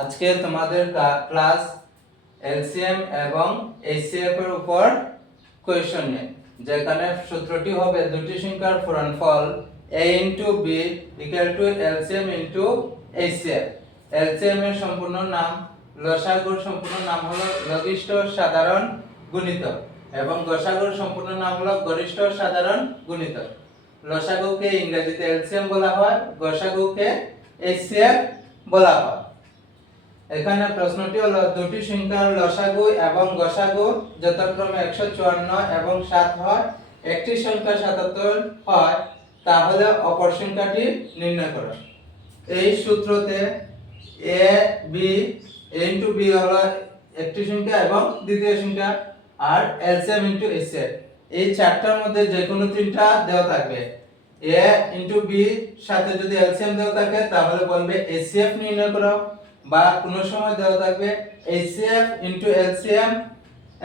আজকে তোমাদের class LCM এবং এইচসিএফ এর উপর কোয়েশ্চন নিয়ে, যেখানে সূত্রটি হবে দুটি সংখ্যার পূরণফল a * b = LCM * HCF. LCM এর সম্পূর্ণ নাম, লসাগুর সম্পূর্ণ নাম হলো লঘিষ্ঠ সাধারণ গুণিতক এবং গসাগুর সম্পূর্ণ নাম হলো গরিষ্ঠ সাধারণ গুণিতক। লসাগুকে ইংরেজিতে এলসিএম বলা হয়, গসাগুকে এইচসিএফ বলা হয়। এখানে প্রশ্নটি হলো দুটি সংখ্যার লসাগু এবং গসাগু যথাক্রমে 154 এবং 7 হয়, একটি সংখ্যা 77 হয়, তাহলে অপর সংখ্যাটি নির্ণয় করো। এই সূত্রতে a b হলো একটি সংখ্যা এবং দ্বিতীয় সংখ্যা, আর এলসিএম * এইচসিএফ এই চারটার মধ্যে যে কোনো তিনটা দেওয়া থাকবে। a * b সাথে যদি এলসিএম দেওয়া থাকে তাহলে বলবে এইচসিএফ নির্ণয় করো, বা কোনো সময় দেওয়া থাকবে এইচসিএফ * এলসিএম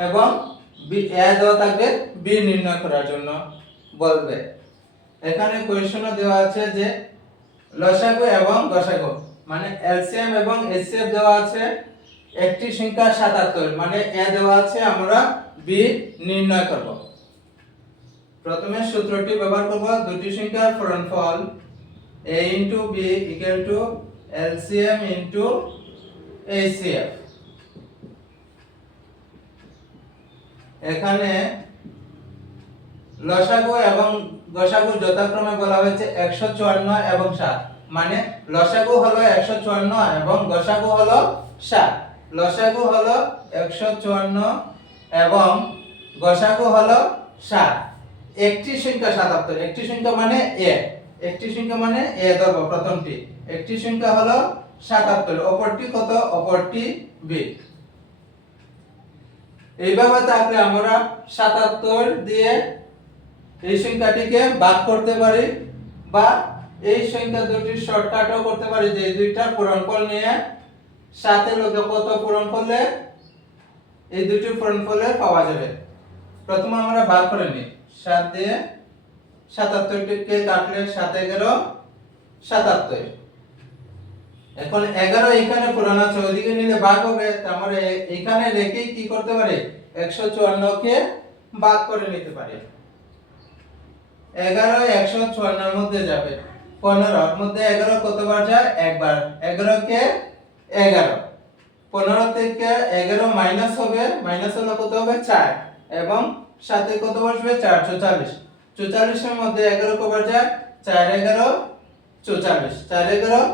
এবং a দেওয়া থাকবে b নির্ণয় করার জন্য বলবে। এখানে কোয়েশ্চনে দেওয়া আছে যে লসাগু এবং গসাগু মানে এলসিএম এবং এইচসিএফ দেওয়া আছে, একটি সংখ্যা 77 মানে a দেওয়া আছে, আমরা b নির্ণয় করব। প্রথমে সূত্রটি ব্যবহার করব, দুটি সংখ্যার পূরণফল a * b = এলসিএম * এইচসিএফ। এখানে লসাগু এবং গসাগু যথাক্রমে বলা হয়েছে 154 এবং 7, মানে লসাগু হলো 154 এবং গসাগু হলো 7। লসাগু হলো 154 এবং গসাগু হলো 7। একটি সংখ্যা 77, একটি সংখ্যা মানে a, একটি সংখ্যা মানে a ধরব প্রথমটি, একটি সংখ্যা হলো 77, অপরটি কত? অপরটি b। এইভাবে থাকলে আমরা 77 দিয়ে এই সংখ্যাটিকে ভাগ করতে পারি, বা এই সংখ্যা দুটি শর্টকাটও করতে পারি, যে দুইটা পূরণফল নিয়ে 7 এর লগে কত পূরণ করলে এই দুটি পূরণফলে পাওয়া যাবে। প্রথমে আমরা ভাগ করে নিই, 7 দিয়ে 77 কে কাটলে 7 × 11 77। এখন 11 এখানে পূরণ আছে, ওইদিকে নিলে ভাগ হবে, তাহলে এখানে রেখে কি করতে পারি? 154 কে ভাগ করে নিতে পারি। 11 154 এর মধ্যে যাবে, 15 এর মধ্যে 11 কতবার যায়? একবার। 11 কে 11, 15 থেকে 11 মাইনাস হবে, মাইনাস হলে কত হবে? 4, এবং সাথে কত বসবে? 4, 44। 44 এর মধ্যে 11 কবার যায়? 4 11 44, 4 11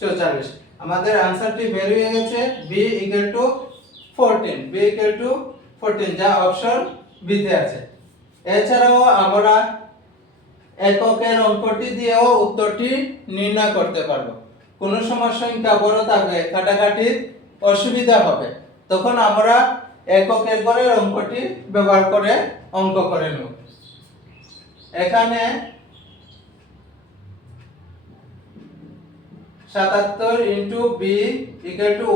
44। আমাদের आंसरটি বের হয়ে গেছে b = 14, b = 14, যা অপশন বি তে আছে। এছাড়াও আমরা এককের অঙ্কটি দিয়েও উত্তরটি নির্ণয় করতে পারবো। কোন সময় সংখ্যা বড় থাকলে কাটাকাটির অসুবিধা হবে, তখন আমরা এককের ঘরের অঙ্কটি ব্যবহার করে অঙ্ক করে নেব। এখানে 77 * b =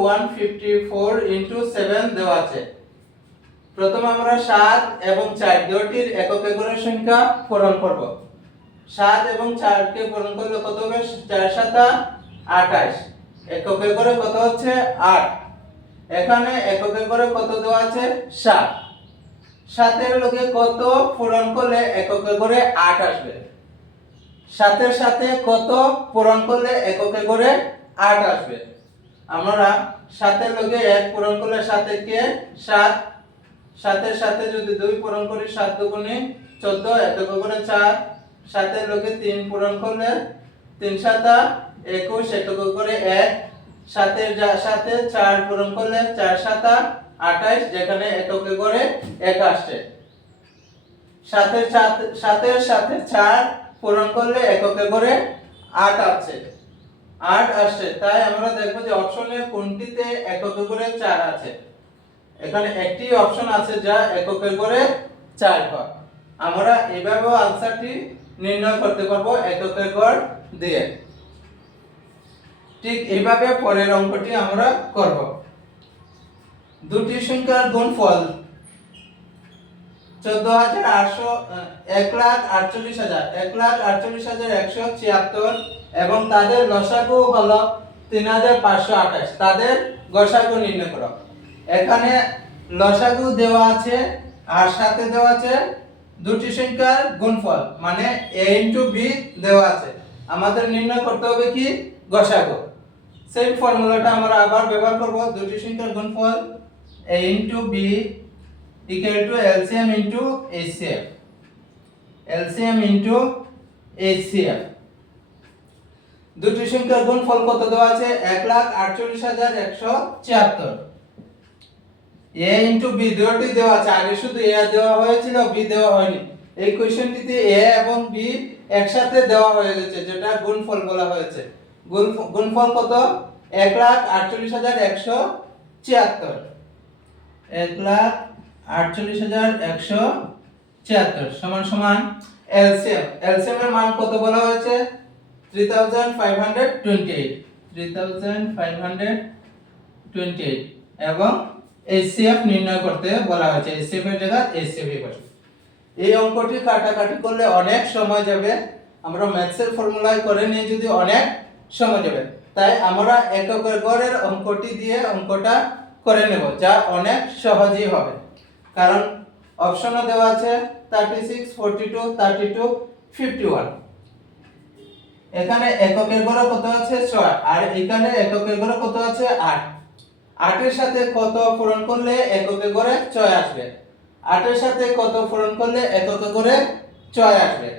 154 * 7 দেওয়া আছে। প্রথমে আমরা 7 এবং 4 দুটির এককে ঘরের সংখ্যা পূরণ করব। 7 এবং 4 কে পূরণ করলে কত হবে? 4 × 7 = 28, এককে ঘরে কত হচ্ছে? 8। এখানে এককে ঘরে কত দেওয়া আছে? 7। 7 এর লগে কত পূরণ করলে এককে ঘরে 8 আসবে? 7 এর সাথে কত পূরণ করলে এককে ঘরে 8 আসবে? আমরা 7 এর লগে 1 পূরণ করলে 7 কে 7, 7 এর সাথে যদি 2 পূরণ করি 7 × 2 = 14, এককে ঘরে 4, 7 এর লগে 3 পূরণ করলে 3 × 7 = 21, এককে ঘরে 1, 7 এর সাথে 4 পূরণ করলে 4 × 7 = 28, যেখানে এককে ঘরে 1 আসছে। 7 এর সাথে 4 পূরণ করলে এককে ঘরে 8 আসছে, 8 আসছে। তাই আমরা দেখব যে অপশনে কোনটিতে এককে ঘরে 4 আছে। এখানে একটি অপশন আছে যা এককে ঘরে 4 হয়। আমরা এইভাবে आंसरটি নির্ণয় করতে পারবো এককে ঘর দিয়ে। ঠিক এইভাবে পরের অঙ্কটি আমরা করব। দুটি সংখ্যার গুণফল 1,48,1,48,176 এবং তাদের লসাগু হলো 3528, তাদের গসাগু নির্ণয় করো। এখানে লসাগু দেওয়া আছে আর সাথে দেওয়া আছে দুটি সংখ্যার গুণফল, মানে a * b দেওয়া আছে। আমাদের নির্ণয় করতে হবে কি গসাগু। সেই ফর্মুলাটা আমরা আবার ব্যবহার করব। দুটি সংখ্যার গুণফল a * b = LCM * HCF, LCM * HCF। দুটি সংখ্যার গুণফল কত দেওয়া আছে? 1,48,174। a * b দুটোই দেওয়া আছে, আগে শুধু a দেওয়া হয়েছিল, b দেওয়া হয়নি। এই কোশ্চেনটিতে a এবং b একসাথে দেওয়া হয়ে গেছে, যেটা গুণফল বলা হয়েছে। গুণফল কত? 1,48,174, 1,48,174 সমান সমান LCM। LCM এর মান কত বলা হয়েছে? 3528, 3528 এবং HCF নির্ণয় করতে বলা হয়েছে। HCF এর জায়গায় HCF বসে। এই অঙ্কটি কাটাকাটি করলে অনেক সময় যাবে, আমরা ম্যাথসের ফর্মুলায় করে নিয়ে যদি অনেক সময় যাবে, তাই আমরা এককের গড়ের অঙ্কটি দিয়ে অঙ্কটা করে নেব, যা অনেক সহজই হবে। কারণ অপশনও দেওয়া আছে 36, 42, 32, 51। এখানে এককের গড়ে কত আছে? 6, আর এখানে এককের গড়ে কত আছে? 8। 8 এর সাথে কত পূরণ করলে এককের গড়ে 6 আসবে? 8 এর সাথে কত পূরণ করলে এককের গড়ে 6 আসবে?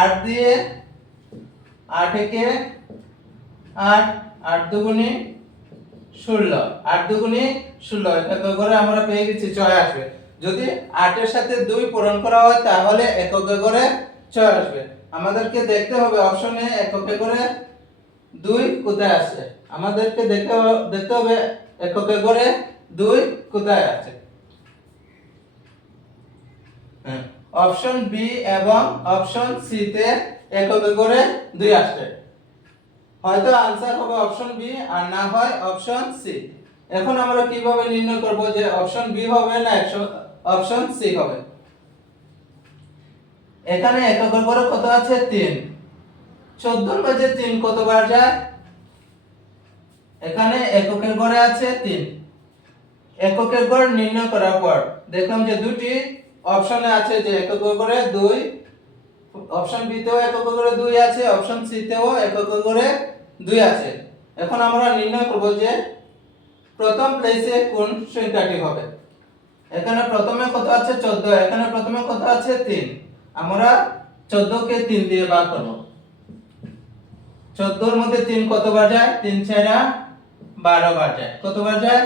8 দিয়ে 8 একে 8, 8 দুগুণে 16, 8 দুগুণে 16, এককের গড়ে আমরা পেয়ে গেছি 6 আসবে। যদি 8 এর সাথে 2 পূরণ করা হয় তাহলে এককের গড়ে 6 আসবে। আমাদেরকে দেখতে হবে অপশনে এককের গড়ে 2 কোথায় আছে। আমাদেরকে দেখতে হবে এককের গড়ে 2 কোথায় আছে। অপশন বি এবং অপশন সি তে এককের গড়ে 2 আসছে। হয়তো आंसर হবে অপশন বি আর না হয় অপশন সি। এখন আমরা কিভাবে নির্ণয় করব যে অপশন বি হবে না অপশন সি হবে? এখানে এককের গড়ে কত আছে? 3। 14 এর মাঝে 3 কতবার যায়? এখানে এককের গড়ে আছে 3। এককের গড় নির্ণয় করার পর দেখলাম যে দুটি অপশনে আছে যে এককের গড়ে 2, অপশন বি তেও এককের গড়ে 2 আছে, অপশন সি তেও এককের গড়ে 2 আছে। এখন আমরা নির্ণয় করব যে প্রথম প্লেসে কোন সংখ্যাটি হবে। এখানে প্রথমে কত আছে? 14, এখানে প্রথমে কত আছে? 3। আমরা 14 কে 3 দিয়ে ভাগ করব। 14 এর মধ্যে 3 কতবার যায়? 3 × 4 = 12 বার যায়। কতবার যায়?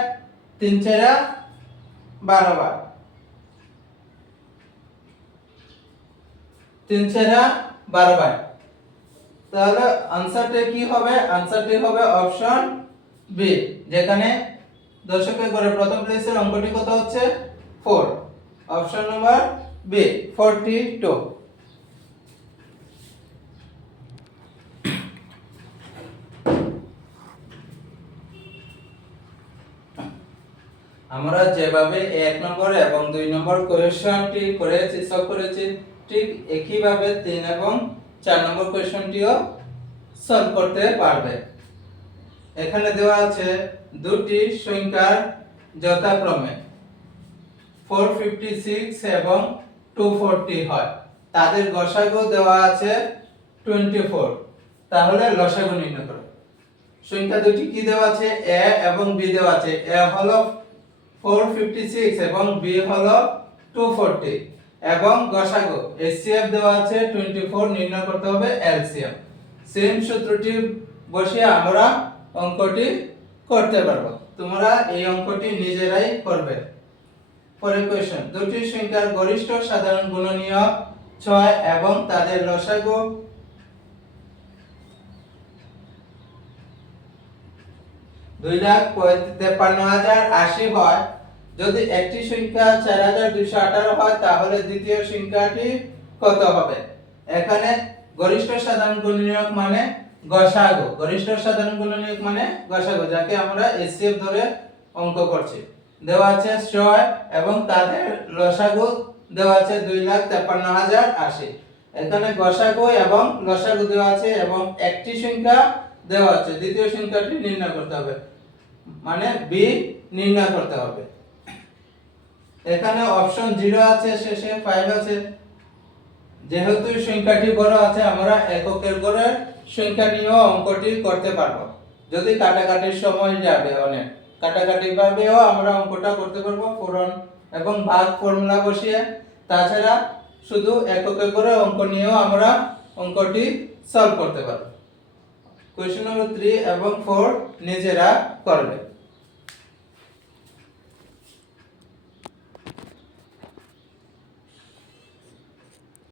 3 × 4 = 12 বার। 3 × 4 = 12 বার। তাহলে आंसरটা কি হবে? आंसरটি হবে অপশন বি, যেখানে দশকের গড়ে প্রথম প্লেসের অঙ্কটি কত হচ্ছে? 4। Option number B 42। আমরা যেভাবে 1 নম্বর এবং 2 নম্বর কোশ্চেনটি করেছি সলভ করেছি, ঠিক একই ভাবে 3 এবং 4 নম্বর কোশ্চেনটিও সলভ করতে পারবে। এখানে দেওয়া আছে দুটি সংখ্যার যথাক্রমে 456 এবং 240 হয়, তাদের গসাগু দেওয়া আছে 24। তাহলে লসাগু নির্ণয় করো। সংখ্যা দুটি কি দেওয়া আছে? a এবং b দেওয়া আছে। a হলো 456 এবং b হলো 240 এবং গসাগু HCF দেওয়া আছে 24, নির্ণয় করতে হবে LCM। সেম সূত্রটি বসিয়ে আমরা অঙ্কটি করতে পারবো। তোমরা এই অঙ্কটি নিজেরাই করবে। পরের কোশ্চেন, দুটি সংখ্যার গরিষ্ঠ সাধারণ গুণনীয়ক 6 এবং তাদের লসাগু 2,53,080 হয়। যদি একটি সংখ্যা 4,218 হয় তাহলে দ্বিতীয় সংখ্যাটি কত হবে? এখানে গরিষ্ঠ সাধারণ গুণনীয়ক মানে গসাগু, গরিষ্ঠ সাধারণ গুণনীয়ক মানে গসাগু, যাকে আমরা HCF ধরে অঙ্ক করছি। দেওয়া আছে 6 এবং তাদের লসাগু দেওয়া আছে 2,53,080। এখানে গসাগু এবং লসাগু দেওয়া আছে এবং একটি সংখ্যা দেওয়া আছে, দ্বিতীয় সংখ্যাটি নির্ণয় করতে হবে, মানে বি নির্ণয় করতে হবে। এখানে অপশন 0 আছে, শেষে 5 আছে। যেহেতু সংখ্যাটি বড় আছে, আমরা এককের ঘরের সংখ্যা নিয়েও অঙ্কটি করতে পারবো। যদি কাটাকাটির সময় যাবে অনেক, কাটাকাটি ভাবেও আমরা অঙ্কটা করতে পারবো পূরণ এবং ভাগ ফর্মুলা বসিয়ে। তাছাড়া শুধু এককের ঘরে অঙ্ক নিয়েও আমরা অঙ্কটি সলভ করতে পারবো। কোশ্চেন নম্বর 3 এবং 4 নিজেরা করবে।